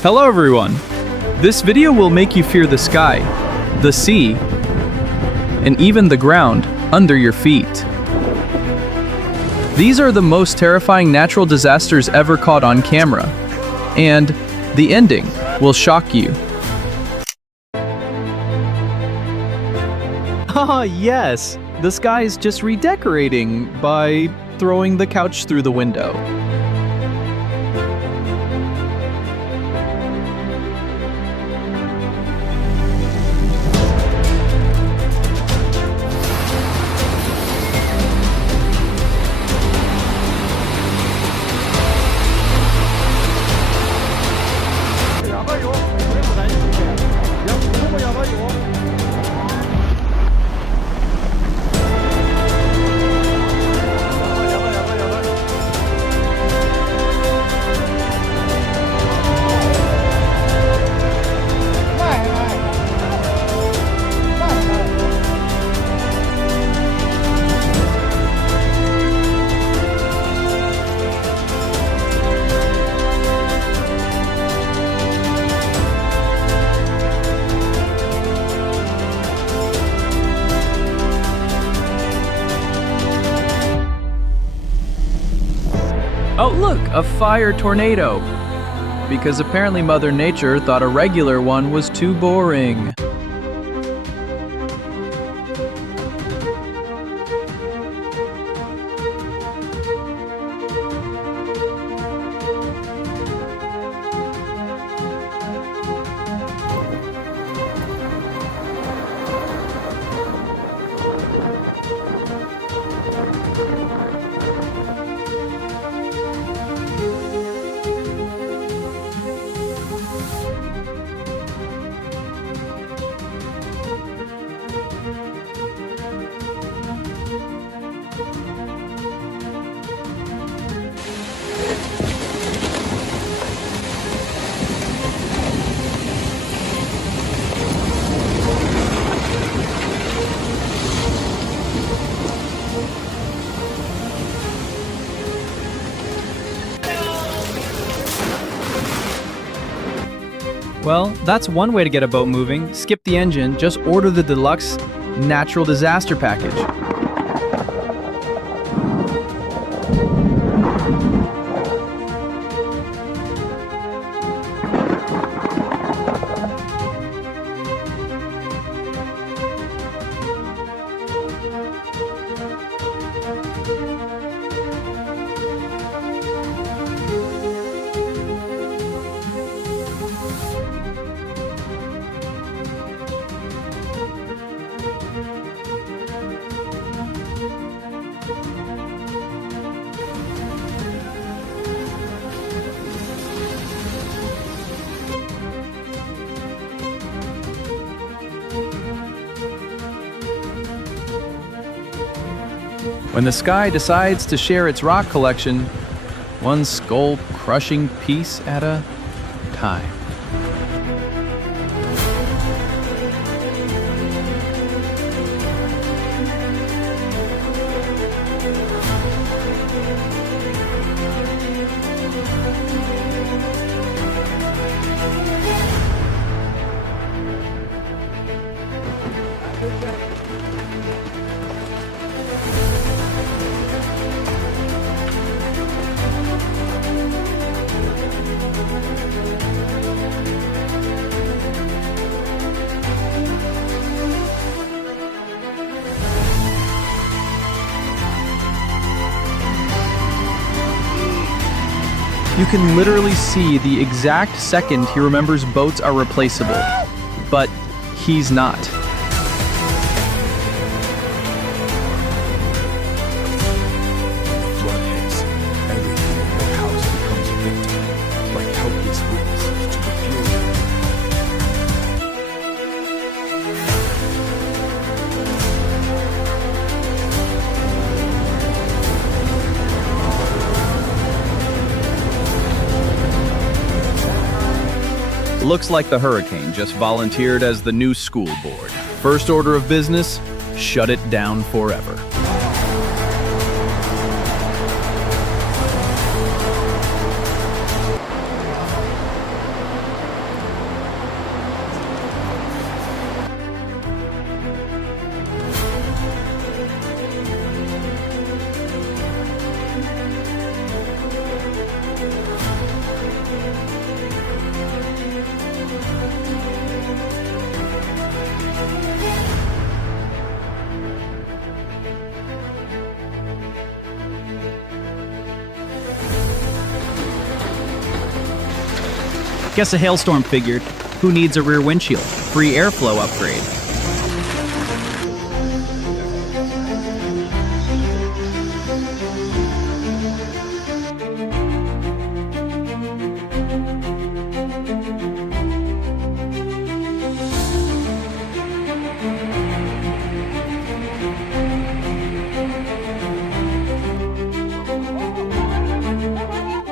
Hello everyone! This video will make you fear the sky, the sea, and even the ground under your feet. These are the most terrifying natural disasters ever caught on camera, and the ending will shock you. Ah yes, the sky is just redecorating by throwing the couch through the window. Oh look, a fire tornado! Because apparently Mother Nature thought a regular one was too boring. Well, that's one way to get a boat moving. Skip the engine, just order the deluxe natural disaster package. When the sky decides to share its rock collection, one skull-crushing piece at a time. You can literally see the exact second he remembers boats are replaceable, but he's not. Flood hits. Everything in their house becomes a victim, like helpless witnesses to the fury. Looks like the hurricane just volunteered as the new school board. First order of business, shut it down forever. Guess a hailstorm figured. Who needs a rear windshield? Free airflow upgrade.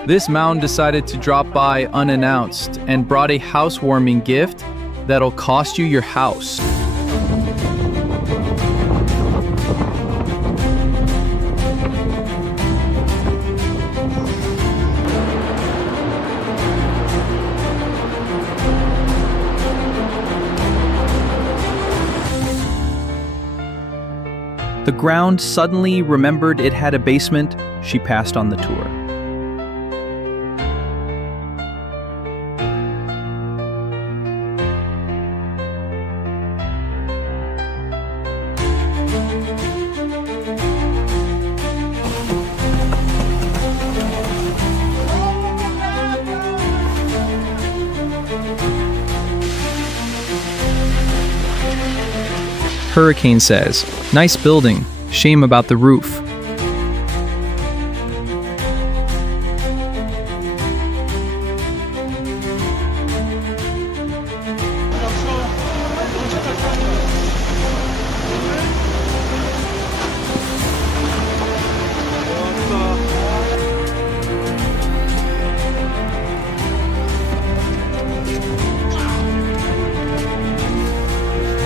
This mound decided to drop by unannounced and brought a housewarming gift that'll cost you your house. The ground suddenly remembered it had a basement. She passed on the tour. Hurricane says, "Nice building, shame about the roof."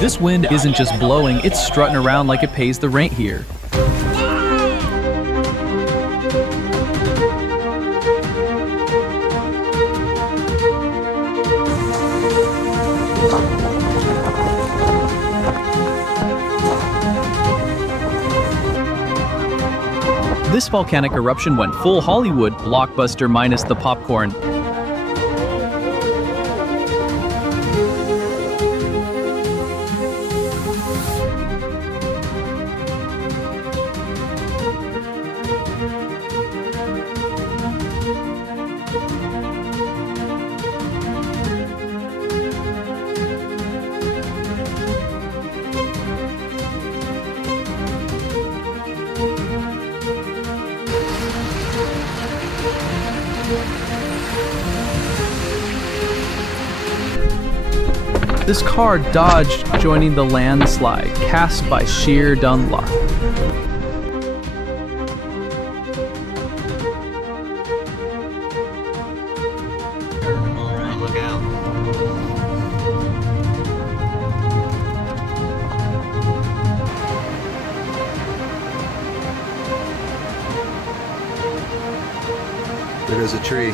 This wind isn't just blowing, it's strutting around like it pays the rent here. This volcanic eruption went full Hollywood blockbuster minus the popcorn. This car dodged, joining the landslide cast by sheer dumb luck. Look out. There goes a tree.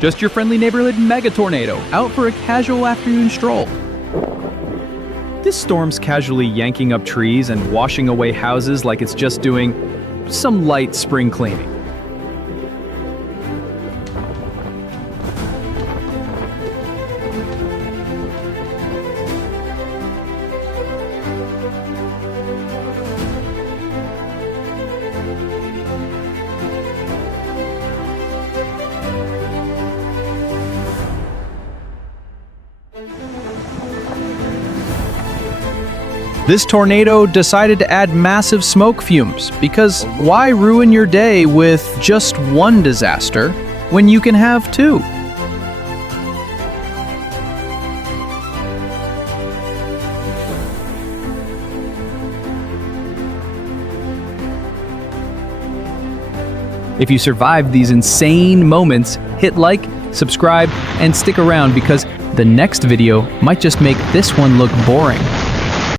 Just your friendly neighborhood mega tornado, out for a casual afternoon stroll. This storm's casually yanking up trees and washing away houses like it's just doing some light spring cleaning. This tornado decided to add massive smoke fumes, because why ruin your day with just one disaster when you can have two? If you survived these insane moments, hit like, subscribe, and stick around because the next video might just make this one look boring.